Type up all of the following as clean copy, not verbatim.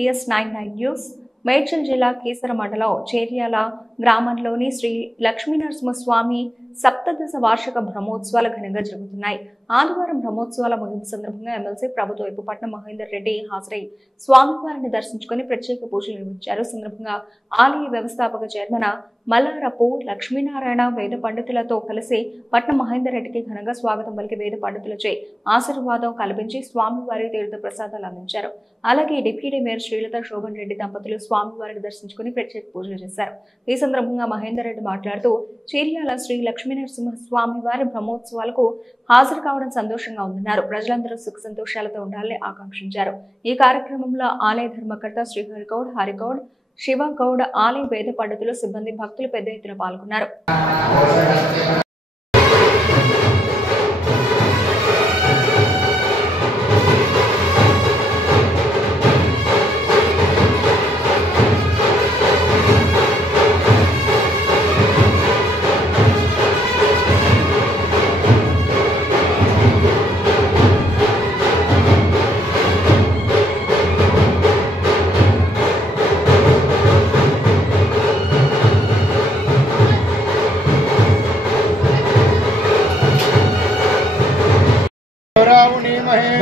VS99 news. Medchal జిల్లా కీసర మండలం చేర్యాల గ్రామంలోని శ్రీ లక్ష్మీనరసింహస్వామి సప్తదశ వార్షిక బ్రహ్మోత్సవాలు ఘనంగా జరుగుతున్నాయి. ఆదివారం బ్రహ్మోత్సవాల ముగింపు సందర్భంగా ఎమ్మెల్సీ ప్రభుత్వ వైపుపట్నం మహేందర్ రెడ్డి హాజరై స్వామివారిని దర్శించుకుని ప్రత్యేక పూజలు నిర్వహించారు. సందర్భంగా ఆలయ వ్యవస్థాపక చైర్మన్ మల్లారపు లక్ష్మీనారాయణ వేద పండితులతో కలిసి పట్నం మహేందర్ రెడ్డికి ఘనంగా స్వాగతం పలికి వేద పండితులచే ఆశీర్వాదం కల్పించి స్వామివారి తీర్థ ప్రసాదాలు అందించారు. అలాగే డిప్యూటీ మేయర్ శ్రీలత శోభన్ రెడ్డి దంపతులు స్వామివారిని దర్శించుకుని ప్రత్యేక పూజలు చేశారు. ఈ సందర్భంగా మహేందర్ రెడ్డి మాట్లాడుతూ చీర్యాల శ్రీ లక్ష్మీనరసింహస్వామి వారి బ్రహ్మోత్సవాలకు హాజరు కావడం సంతోషంగా ఉందన్నారు. ప్రజలందరూ సుఖ సంతోషాలతో ఉండాలని ఆకాంక్షించారు. ఈ కార్యక్రమంలో ఆలయ ధర్మకర్త శ్రీహరిగౌడ్, హరిగౌడ్, శివగౌడ్, ఆలయ వేద పండితులు, సిబ్బంది, భక్తులు పెద్ద ఎత్తున పాల్గొన్నారు.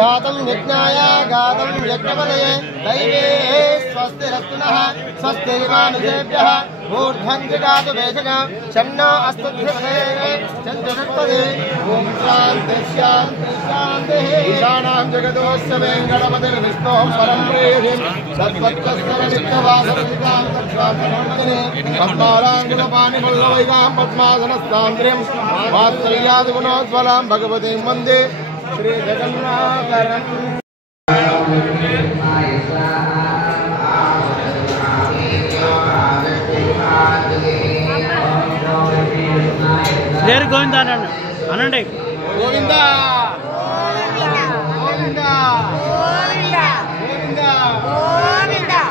गातं यज्ञाय गातं यज्ञपदये दैवे स्वस्तिरस्तु नः स्वस्तिर्मानुषेभ्यः ऊर्ध्वं जगातु वेदना शम्नो अस्तुभ्यते चन्द्रपदे ॐ शान्तिः शान्तिः शान्तिः ईशानां जगतोऽस्य वेङ्कटपतिर्विष्णोः परं प्रेयसीं सत्त्वस्तरनित्यवासविदां तत्स्वामिनोन्मदिने पद्मालाङ्कुलपाणिपल्लवैकां पद्मासनस्तान्द्रिं वात्सल्यादिगुणोज्ज्वलां भगवतीं वन्दे श्री जगन्नाथरं गोविंदा अनंडी गोविंदा गोविंदा गोविंदा गोविंदा गोविंदा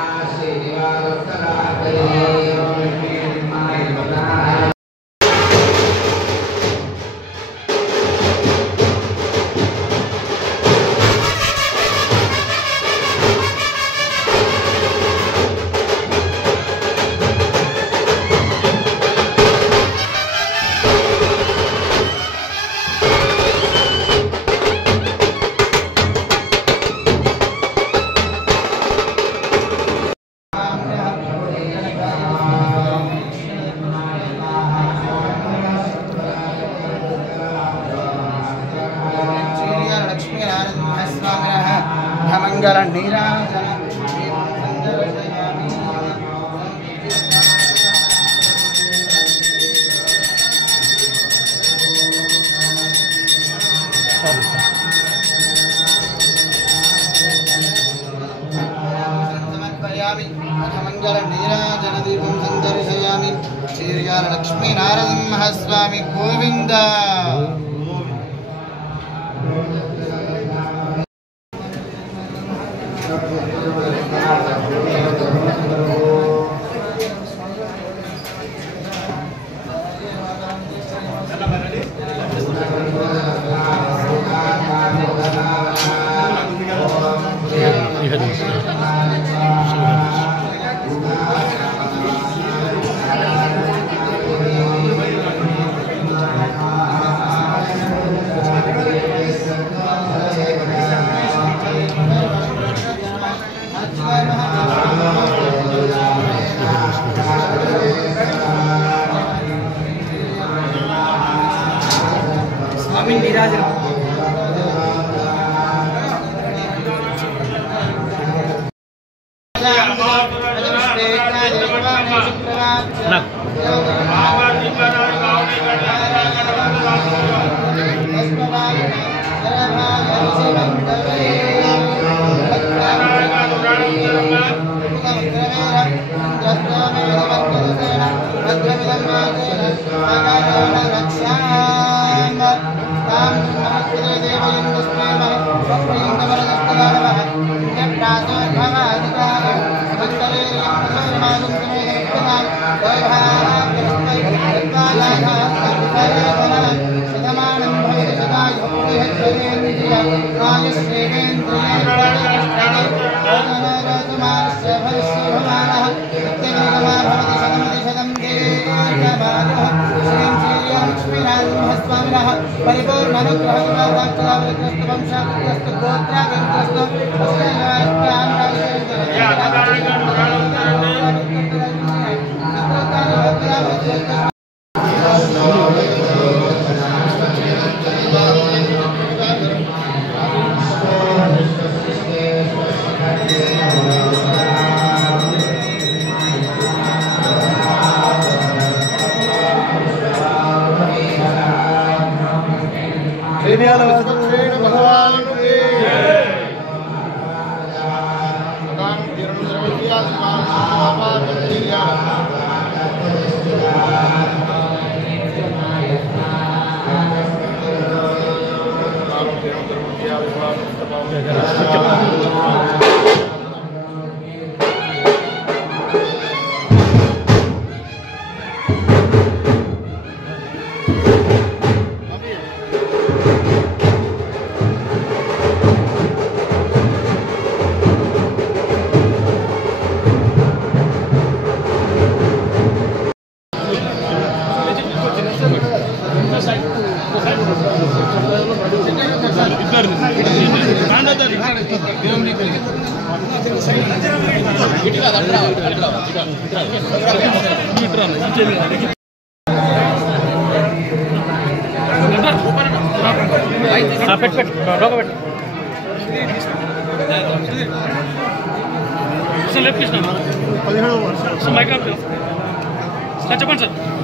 मंगल नीराजन मंगल नीराजन दीपं संदर्शयामि श्रीर्याल लक्ष्मी नारसिंहस्वामी गोविंद नमः परिपूर्णानुग्रहविग्रहस्तु वंशाग्रस्तु गोत्राग्रस्तु भगवान की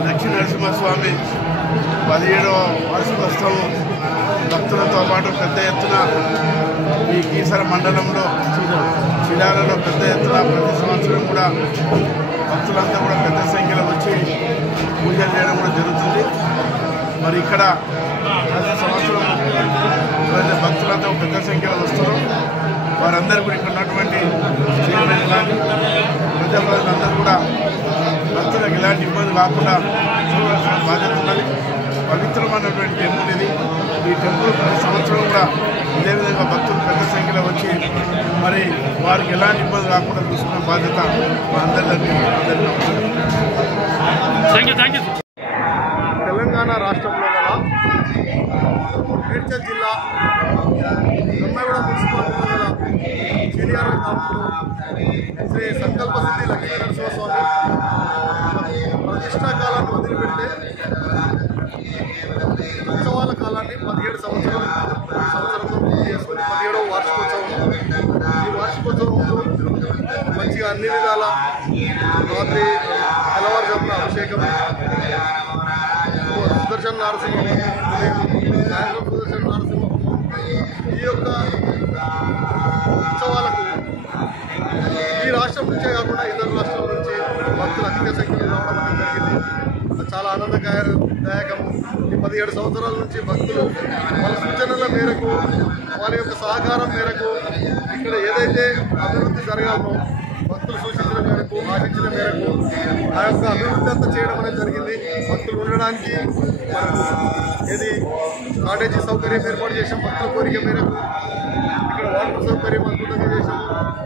లక్ష్మీ నరసింహస్వామి 17వ వార్షికోత్సవం భక్తులతో పాటు పెద్ద ఎత్తున ఈ కీసర మండలంలో శిలాలలో పెద్ద ఎత్తున ప్రతి సంవత్సరం కూడా భక్తులంతా కూడా పెద్ద సంఖ్యలో వచ్చి పూజలు చేయడం కూడా జరుగుతుంది. మరి ఇక్కడ ప్రతి సంవత్సరం భక్తులంతా పెద్ద సంఖ్యలో వస్తారు. వారందరూ కూడా ఇక్కడ ఉన్నటువంటి చైర్మన్ కానీ ప్రజాప్రతినిధులందరూ కూడా భక్తులకు ఎలాంటి ఇబ్బంది కాకుండా చూడాల్సిన బాధ్యత ఉన్నది. పవిత్రమైనటువంటి టెంపుల్ ఇది. ఈ టెంపుల్ ప్రతి సంవత్సరం కూడా ఇదే విధంగా భక్తులు పెద్ద సంఖ్యలో వచ్చి మరి వారికి ఎలాంటి ఇబ్బంది కాకుండా చూసుకున్న బాధ్యత మా అందరికీ. తెలంగాణ రాష్ట్రంలో గల మేడ్చల్ జిల్లా దొమ్మాయిగూడ మున్సిపాలిటీలో గల చిరియాల గ్రామంలో శ్రీ సంకల్ప సిద్ధి లక్ష్మీ నరసింహస్వామి ప్రతిష్టా కాలాన్ని వదిలిపెడితే ఉత్సవాల కాలాన్ని 17 సంవత్సరాలు ఈ సంవత్సరంలో పూర్తి చేసుకుని 17వ వార్షికోత్సవం. ఈ వార్షికోత్సవంలో మంచిగా అన్ని విధాల రాత్రి తెల్లవారుజామున అభిషేకం, సుదర్శన నరసింహ, సాయంత్రం సుదర్శన నరసింహ, ఈ యొక్క ఉత్సవాలకు ఈ రాష్ట్రం నుంచే కాకుండా ఇతర రాష్ట్రాల నుంచి భక్తులు అధిక సంఖ్యలో రావడం అనేది జరిగింది. చాలా ఆనందదాయకము. ఈ 17 సంవత్సరాల నుంచి భక్తులు వాళ్ళ సూచనల మేరకు, వాళ్ళ యొక్క సహకారం మేరకు ఇక్కడ ఏదైతే అభివృద్ధి జరగాలో భక్తులు సూచించిన మేరకు, ఆశించిన మేరకు ఆ యొక్క అభివృద్ధి అంతా చేయడం అనేది జరిగింది. భక్తులు ఉండడానికి మనకు ఏది కాటేజీ సౌకర్యం ఏర్పాటు చేసాం. భక్తుల కోరిక మేరకు ఇక్కడ వాటర్ సౌకర్యం అద్భుతంగా చేసాము.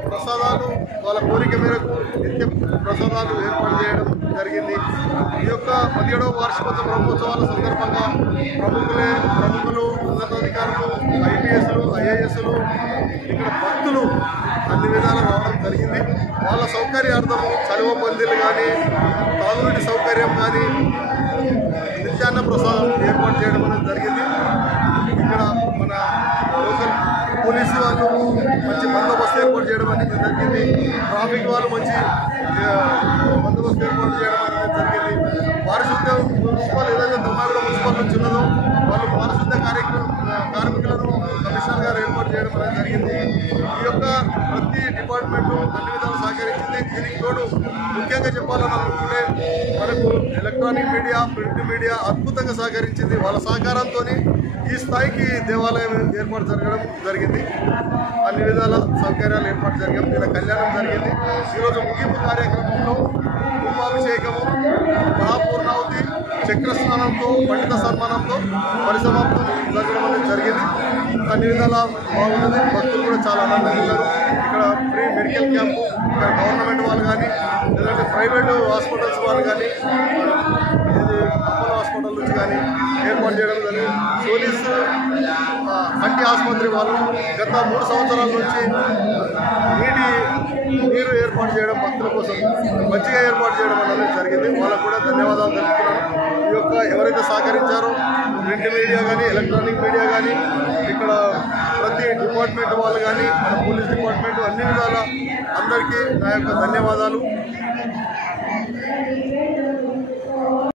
ప్రసాదాలు వాళ్ళ కోరిక మేరకు నిత్య ప్రసాదాలు ఏర్పాటు చేయడం జరిగింది. ఈ యొక్క 17వ వార్షికోత్సవ బ్రహ్మోత్సవాల సందర్భంగా ప్రముఖులు, ఉన్నతాధికారులు, IPSలు, IASలు, ఇక్కడ భక్తులు అన్ని విధాలు రావడం జరిగింది. వాళ్ళ సౌకర్యార్థము చలువ పందిలు కానీ, తాగునీటి సౌకర్యం కానీ, నిత్యాన్న ప్రసాదం ఏర్పాటు చేయడం అనేది జరిగింది. ఇక్కడ మన లోకల్ పోలీసు వాళ్ళు మంచి బందోబస్తు ఏర్పాటు చేయడం అనేది జరిగింది. ట్రాఫిక్ వాళ్ళు మంచి బందోబస్తు ఏర్పాటు చేయడం అనేది జరిగింది. పారిశుద్ధ్య మున్సిపల్ ఏదైతే దొమ్మాయిగూడ మున్సిపల్ నుంచి ఉన్నదో వాళ్ళు పారిశుద్ధ్య కార్మికులను కమిషనర్ గారు ఏర్పాటు చేయడం అనేది జరిగింది. ఈ యొక్క ప్రతి డిపార్ట్మెంటు అన్ని విధాలు సహకరించింది. దీనికి తోడు ముఖ్యంగా చెప్పాలని అనుకుంటే మనకు ఎలక్ట్రానిక్ మీడియా, ప్రింట్ మీడియా అద్భుతంగా సహకరించింది. వాళ్ళ సహకారంతో ఈ స్థాయికి దేవాలయం ఏర్పాటు జరగడం జరిగింది. అన్ని విధాల సౌకర్యాలు ఏర్పాటు జరిగాం. ఇలా కళ్యాణం జరిగింది. ఈరోజు ముగింపు కార్యక్రమంలో కుంభాభిషేకము, మహాపూర్ణావతి, చక్రస్నానంతో, పండిత సన్మానంతో పరిసమాప్తం జరగడం అనేది జరిగింది. అన్ని విధాలా బాగున్నది. భక్తులు కూడా చాలా ఆనందంగా ఉన్నారు. ఇక్కడ ఫ్రీ మెడికల్ క్యాంపు, ఇక్కడ గవర్నమెంట్ వాళ్ళు కానీ లేదంటే ప్రైవేటు హాస్పిటల్స్ వాళ్ళు కానీ, అపోలో హాస్పిటల్ నుంచి కానీ ఏర్పాటు చేయడం జరిగింది. కంటి ఆసుపత్రి వాళ్ళు గత 3 సంవత్సరాల నుంచి నీరు ఏర్పాటు చేయడం, భక్తుల కోసం మంచిగా ఏర్పాటు చేయడం అనేది జరిగింది. వాళ్ళకు కూడా ధన్యవాదాలు తెలుపుతున్నాను. ఈ యొక్క ఎవరైతే సహకరించారో ప్రింట్ మీడియా కానీ, ఎలక్ట్రానిక్ మీడియా కానీ, ఇక్కడ ప్రతి డిపార్ట్మెంట్ వాళ్ళు కానీ, మన పోలీస్ డిపార్ట్మెంట్ అన్ని విధాలా అందరికీ నా యొక్క ధన్యవాదాలు.